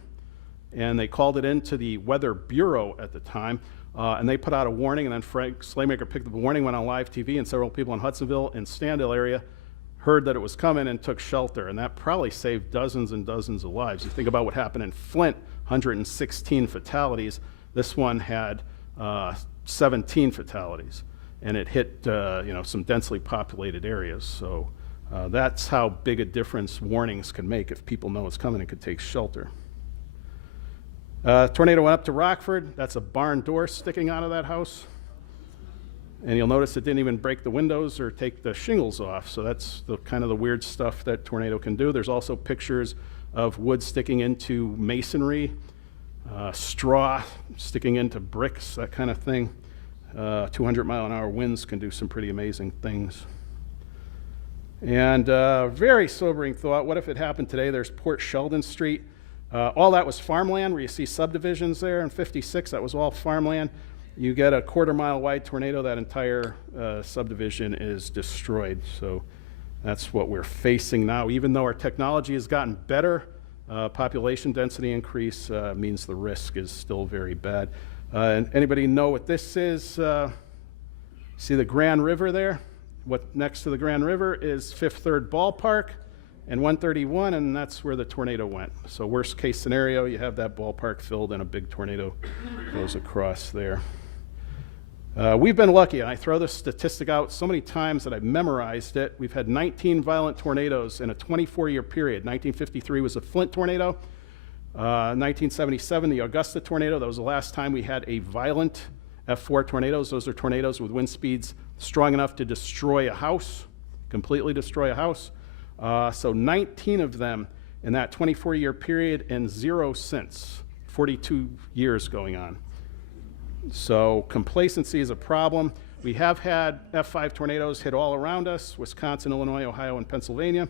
and they called it into the Weather Bureau at the time, and they put out a warning, and then Frank Slaymaker picked up the warning, went on live TV, and several people in Hudsonville and Standale area heard that it was coming and took shelter, and that probably saved dozens and dozens of lives. You think about what happened in Flint, 116 fatalities. This one had 17 fatalities, and it hit you know, some densely populated areas. So that's how big a difference warnings can make if people know it's coming and could take shelter. Tornado went up to Rockford. That's a barn door sticking out of that house. And you'll notice it didn't even break the windows or take the shingles off. So that's the kind of the weird stuff that tornado can do. There's also pictures of wood sticking into masonry, straw sticking into bricks, that kind of thing. 200-mile-an-hour winds can do some pretty amazing things. And very sobering thought, what if it happened today? There's Port Sheldon Street. All that was farmland, where you see subdivisions there in 56. That was all farmland. You get a quarter-mile wide tornado, that entire subdivision is destroyed. So that's what we're facing now. Even though our technology has gotten better, population density increase means the risk is still very bad. And anybody know what this is? See the Grand River there? What next to the Grand River is Fifth Third Ballpark and 131, and that's where the tornado went. So worst case scenario, you have that ballpark filled and a big tornado goes across there. We've been lucky, and I throw this statistic out so many times that I've memorized it. We've had 19 violent tornadoes in a 24-year period. 1953 was a Flint tornado. 1977, the Augusta tornado. That was the last time we had a violent F4 tornadoes. Those are tornadoes with wind speeds strong enough to destroy a house, completely destroy a house. So 19 of them in that 24-year period, and 0 since. 42 years going on. So complacency is a problem. We have had F5 tornadoes hit all around us, Wisconsin, Illinois, Ohio, and Pennsylvania,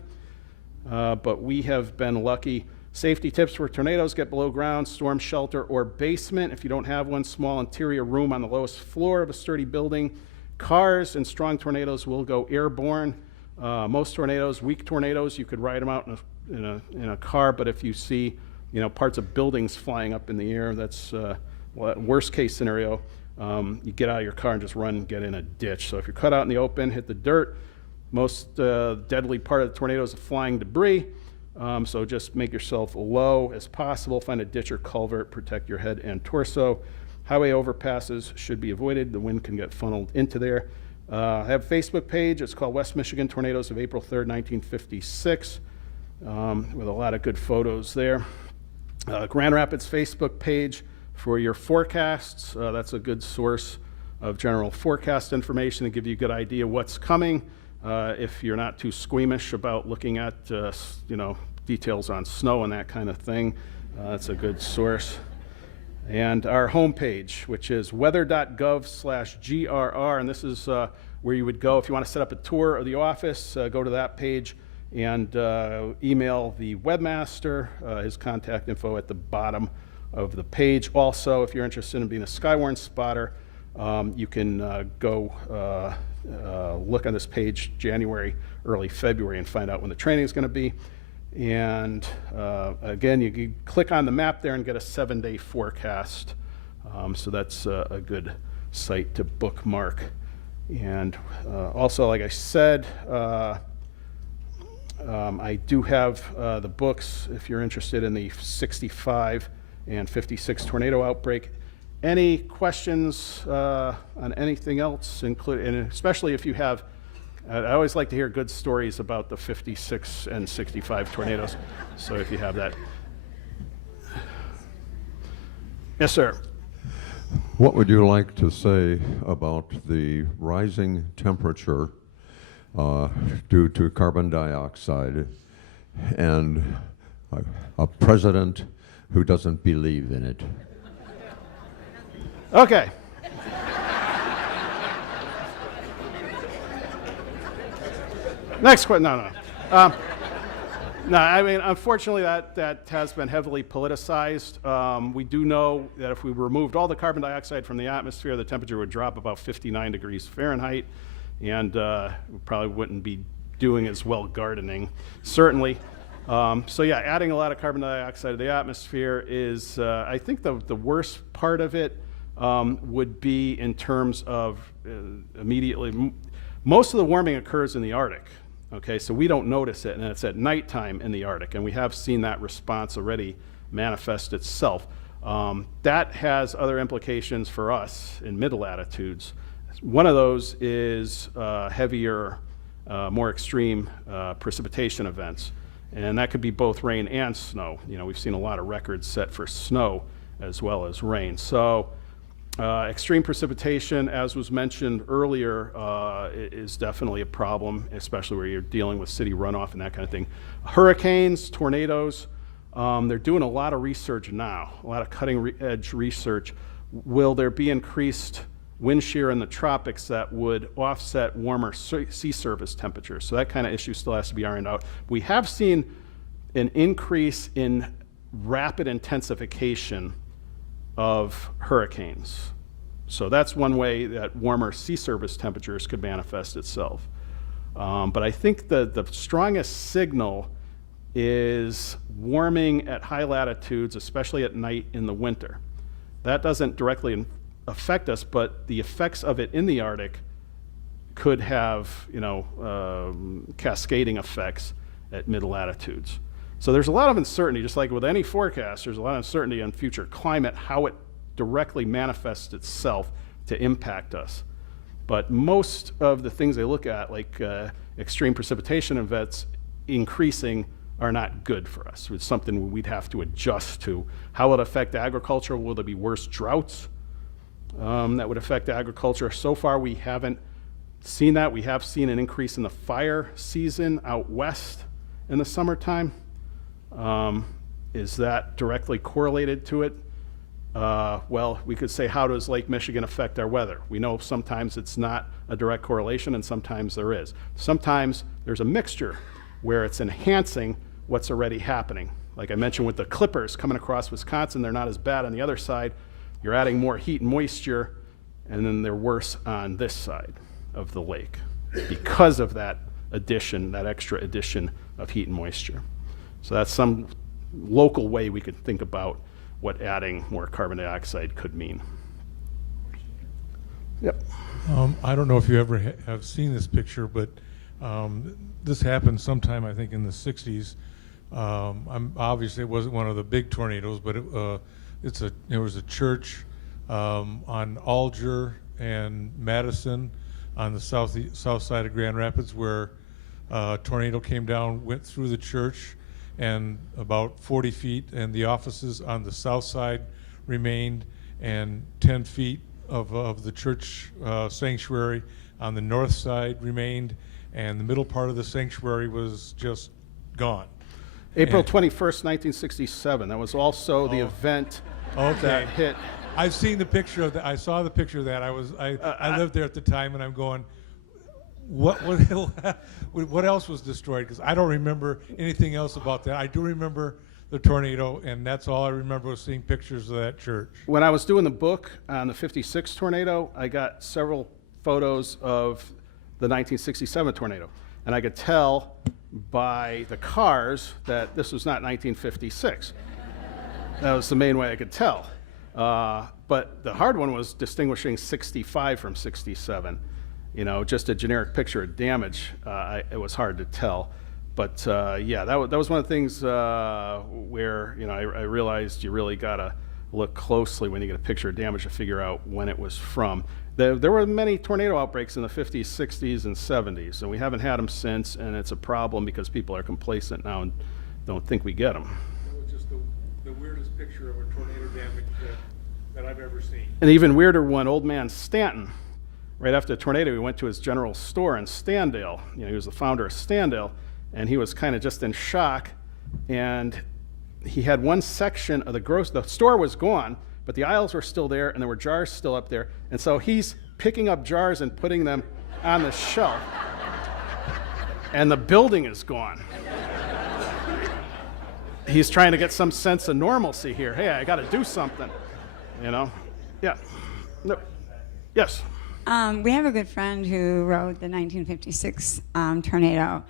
but we have been lucky. Safety tips for tornadoes: get below ground, storm shelter, or basement. If you don't have one, small interior room on the lowest floor of a sturdy building. Cars and strong tornadoes will go airborne. Most tornadoes, weak tornadoes, you could ride them out in a car, but if you see, you know, parts of buildings flying up in the air, that's worst case scenario. you get out of your car and just run and get in a ditch. So if you're cut out in the open, hit the dirt. Most deadly part of the tornado is flying debris. So just make yourself low as possible. Find a ditch or culvert, protect your head and torso. Highway overpasses should be avoided. The wind can get funneled into there. I have a Facebook page. It's called West Michigan Tornadoes of April 3rd, 1956, with a lot of good photos there. Grand Rapids Facebook page for your forecasts. That's a good source of general forecast information to give you a good idea what's coming. If you're not too squeamish about looking at details on snow and that kind of thing, that's a good source. And our homepage, which is weather.gov/GRR, and this is where you would go if you want to set up a tour of the office. Go to that page and email the webmaster. His contact info at the bottom of the page. Also, if you're interested in being a Skywarn spotter, you can go look on this page January, early February, and find out when the training is going to be. And again, you can click on the map there and get a 7-day forecast. So that's a good site to bookmark. And also, like I said, I do have the books if you're interested in the 65 and 56 tornado outbreak. Any questions on anything else, and especially if you have, I always like to hear good stories about the 56 and 65 tornadoes. So if you have that. Yes, sir. What would you like to say about the rising temperature due to carbon dioxide and a president who doesn't believe in it? Okay. Next question. No. No, I mean, unfortunately, that has been heavily politicized. We do know that if we removed all the carbon dioxide from the atmosphere, the temperature would drop about 59 degrees Fahrenheit, and we probably wouldn't be doing as well gardening, certainly. So yeah, adding a lot of carbon dioxide to the atmosphere is, I think the worst part of it would be in terms of immediately, most of the warming occurs in the Arctic. Okay, so we don't notice it, and it's at nighttime in the Arctic, and we have seen that response already manifest itself. That has other implications for us in mid-latitudes. One of those is heavier, more extreme precipitation events, and that could be both rain and snow. You know, we've seen a lot of records set for snow as well as rain. So extreme precipitation, as was mentioned earlier, is definitely a problem, especially where you're dealing with city runoff and that kind of thing. Hurricanes, tornadoes, they're doing a lot of research now, a lot of cutting-edge research. Will there be increased wind shear in the tropics that would offset warmer sea surface temperatures? So that kind of issue still has to be ironed out. We have seen an increase in rapid intensification of hurricanes. So that's one way that warmer sea surface temperatures could manifest itself. But I think the strongest signal is warming at high latitudes, especially at night in the winter. That doesn't directly affect us, but the effects of it in the Arctic could have, cascading effects at mid-latitudes. So there's a lot of uncertainty, just like with any forecast, there's a lot of uncertainty on future climate, how it directly manifests itself to impact us. But most of the things they look at, like extreme precipitation events increasing, are not good for us. It's something we'd have to adjust to. How will it affect agriculture? Will there be worse droughts that would affect agriculture? So far, we haven't seen that. We have seen an increase in the fire season out west in the summertime. Is that directly correlated to it? Well, we could say, how does Lake Michigan affect our weather? We know sometimes it's not a direct correlation, and sometimes there is. Sometimes there's a mixture where it's enhancing what's already happening. Like I mentioned with the clippers coming across Wisconsin, they're not as bad on the other side. You're adding more heat and moisture, and then they're worse on this side of the lake because of that addition, that extra addition of heat and moisture. So that's some local way we could think about what adding more carbon dioxide could mean. Yep. I don't know if you ever have seen this picture, but this happened sometime, I think, in the 60s. Obviously, it wasn't one of the big tornadoes, but there was a church on Alger and Madison on the south side of Grand Rapids where a tornado came down, went through the church, and about 40 feet, and the offices on the south side remained, and 10 feet of the church sanctuary on the north side remained, and the middle part of the sanctuary was just gone. April 21st, 1967. That was also the event that hit. I've seen the picture of that. I saw the picture of that. I lived there at the time, and I'm going, what else was destroyed? Because I don't remember anything else about that. I do remember the tornado, and that's all I remember was seeing pictures of that church. When I was doing the book on the 56 tornado, I got several photos of the 1967 tornado, and I could tell by the cars that this was not 1956. That was the main way I could tell. But the hard one was distinguishing 65 from 67. You know, just a generic picture of damage, it was hard to tell. But yeah, that was one of the things where, you know, I realized you really got to look closely when you get a picture of damage to figure out when it was from. There were many tornado outbreaks in the 50s, 60s, and 70s, and we haven't had them since, and it's a problem because people are complacent now and don't think we get them. It was just the weirdest picture of a tornado damage that I've ever seen. An even weirder one, old man Stanton. Right after the tornado, he went to his general store in Standale. You know, he was the founder of Standale, and he was kind of just in shock. And he had one section of the store was gone, but the aisles were still there, and there were jars still up there. And so he's picking up jars and putting them on the shelf, and the building is gone. He's trying to get some sense of normalcy here. Hey, I got to do something, you know? Yeah. No. Yes. We have a good friend who rode the 1956 tornado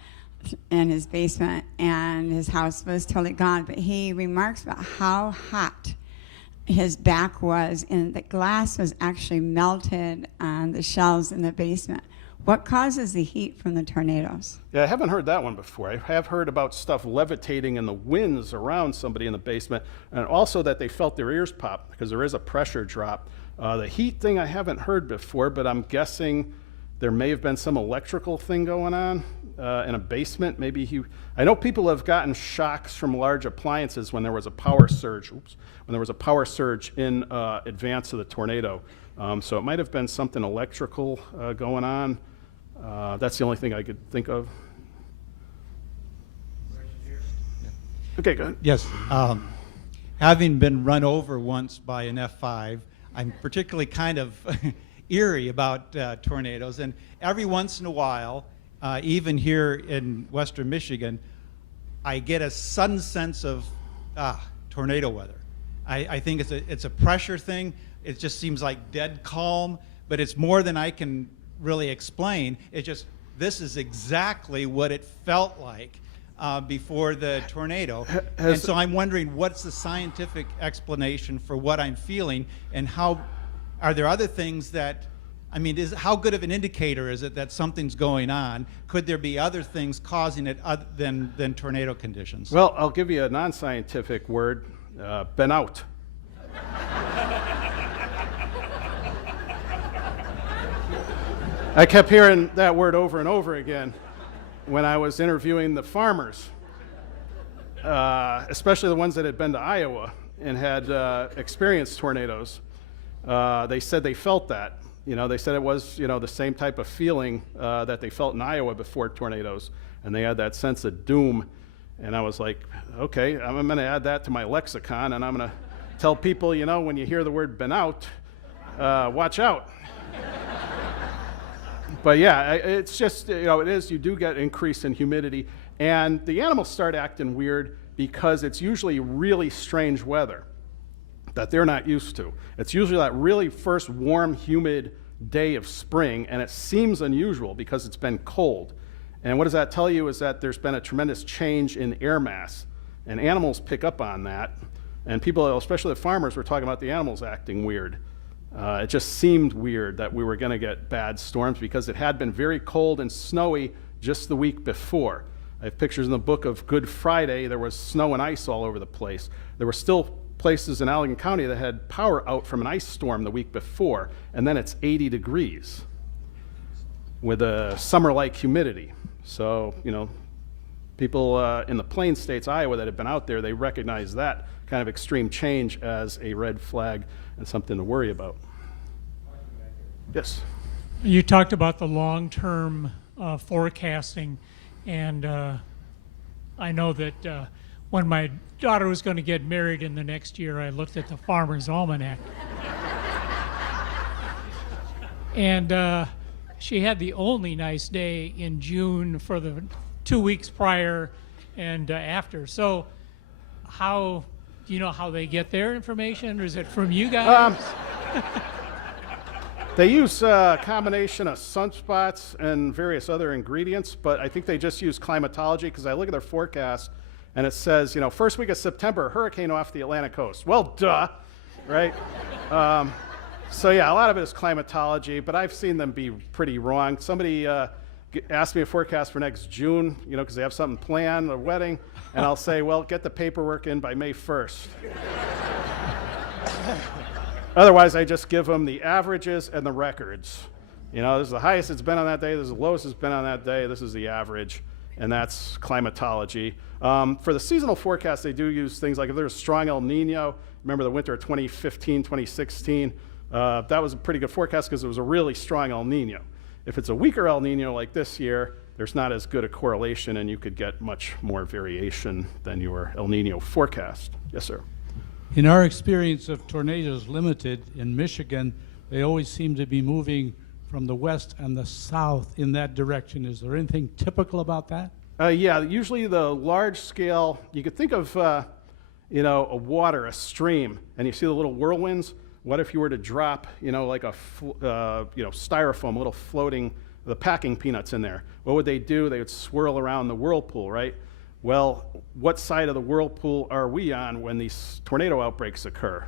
in his basement, and his house was totally gone. But he remarks about how hot his back was, and the glass was actually melted on the shelves in the basement. What causes the heat from the tornadoes? Yeah, I haven't heard that one before. I have heard about stuff levitating in the winds around somebody in the basement, and also that they felt their ears pop because there is a pressure drop. The heat thing I haven't heard before, but I'm guessing there may have been some electrical thing going on in a basement. I know people have gotten shocks from large appliances when there was a power surge. When there was a power surge in advance of the tornado. So it might have been something electrical going on. That's the only thing I could think of. Okay, go ahead. Yes. Having been run over once by an F5, I'm particularly kind of eerie about tornadoes. And every once in a while, even here in western Michigan, I get a sudden sense of tornado weather. I think it's a pressure thing. It just seems like dead calm, but it's more than I can really explain. It's just, this is exactly what it felt like before the tornado. And so I'm wondering, what's the scientific explanation for what I'm feeling, and how, are there other things that, I mean, how good of an indicator is it that something's going on? Could there be other things causing it other than tornado conditions? Well, I'll give you a non-scientific word, been out. I kept hearing that word over and over again when I was interviewing the farmers, especially the ones that had been to Iowa and had experienced tornadoes. They said they felt that. You know, they said it was, you know, the same type of feeling that they felt in Iowa before tornadoes, and they had that sense of doom. And I was like, okay, I'm going to add that to my lexicon, and I'm going to tell people, you know, when you hear the word been out, watch out. But yeah, it's just, you know, you do get increase in humidity, and the animals start acting weird because it's usually really strange weather that they're not used to. It's usually that really first warm, humid day of spring, and it seems unusual because it's been cold. And what does that tell you is that there's been a tremendous change in air mass, and animals pick up on that. And people, especially the farmers, were talking about the animals acting weird. It just seemed weird that we were going to get bad storms because it had been very cold and snowy just the week before. I have pictures in the book of Good Friday. There was snow and ice all over the place. There were still places in Allegan County that had power out from an ice storm the week before, and then it's 80 degrees with a summer-like humidity. So, you know, people in the Plain States, Iowa, that have been out there, they recognize that kind of extreme change as a red flag and something to worry about. Yes? You talked about the long-term forecasting, and I know that when my daughter was going to get married in the next year, I looked at the Farmer's Almanac. And she had the only nice day in June for the 2 weeks prior and after. So how, do you know how they get their information, or is it from you guys? They use a combination of sunspots and various other ingredients, but I think they just use climatology, because I look at their forecast and it says, you know, first week of September, hurricane off the Atlantic coast. Well, duh, right? So yeah, a lot of it is climatology, but I've seen them be pretty wrong. Somebody asked me a forecast for next June, you know, because they have something planned, a wedding, and I'll say, well, get the paperwork in by May 1st. Otherwise, I just give them the averages and the records. You know, this is the highest it's been on that day, this is the lowest it's been on that day, this is the average, and that's climatology. For the seasonal forecast, they do use things like if there's a strong El Nino, remember the winter of 2015, 2016, that was a pretty good forecast because it was a really strong El Nino. If it's a weaker El Nino like this year, there's not as good a correlation and you could get much more variation than your El Nino forecast. Yes, sir. In our experience of tornadoes limited in Michigan, they always seem to be moving from the west and the south in that direction. Is there anything typical about that? Yeah, usually the large scale, you could think of, you know, a water, a stream, and you see the little whirlwinds. What if you were to drop, you know, like a, you know, styrofoam, little floating, the packing peanuts in there? What would they do? They would swirl around the whirlpool, right? Well, what side of the whirlpool are we on when these tornado outbreaks occur?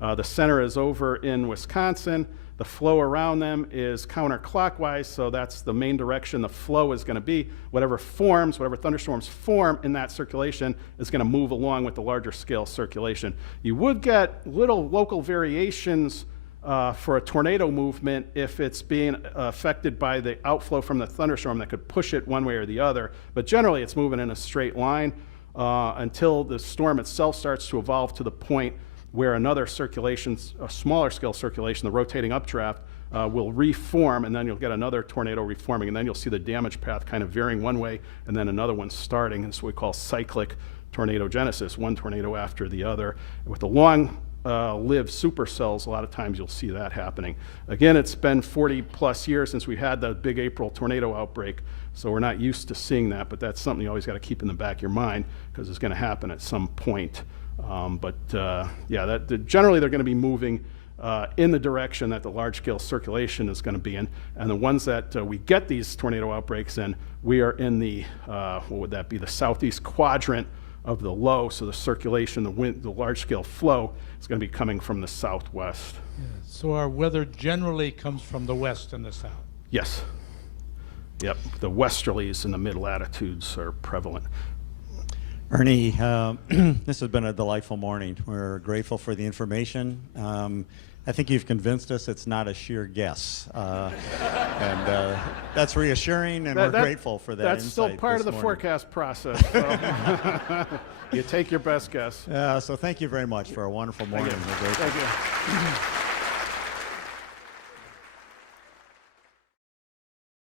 The center is over in Wisconsin. The flow around them is counterclockwise, so that's the main direction the flow is going to be. Whatever forms, whatever thunderstorms form in that circulation is going to move along with the larger scale circulation. You would get little local variations for a tornado movement if it's being affected by the outflow from the thunderstorm that could push it one way or the other, but generally it's moving in a straight line until the storm itself starts to evolve to the point where another circulation, a smaller scale circulation, the rotating updraft, will reform, and then you'll get another tornado reforming, and then you'll see the damage path kind of veering one way and then another one starting. This is what we call cyclic tornadogenesis, one tornado after the other. With the long-lived supercells, a lot of times you'll see that happening. Again, it's been 40 plus years since we had the big April tornado outbreak, so we're not used to seeing that, but that's something you always got to keep in the back of your mind because it's going to happen at some point. Yeah, generally they're going to be moving in the direction that the large-scale circulation is going to be in. And the ones that we get these tornado outbreaks in, we are in the, what would that be, the southeast quadrant of the low. So the circulation, the wind, the large-scale flow is going to be coming from the southwest. Yeah. So our weather generally comes from the west and the south? Yes. Yep. The westerlies and the mid-latitudes are prevalent. Ernie, this has been a delightful morning. We're grateful for the information. I think you've convinced us it's not a sheer guess. And that's reassuring, and we're grateful for that That's insight still part of the morning. forecast process. So you take your best guess. So thank you very much for a wonderful morning. Thank you.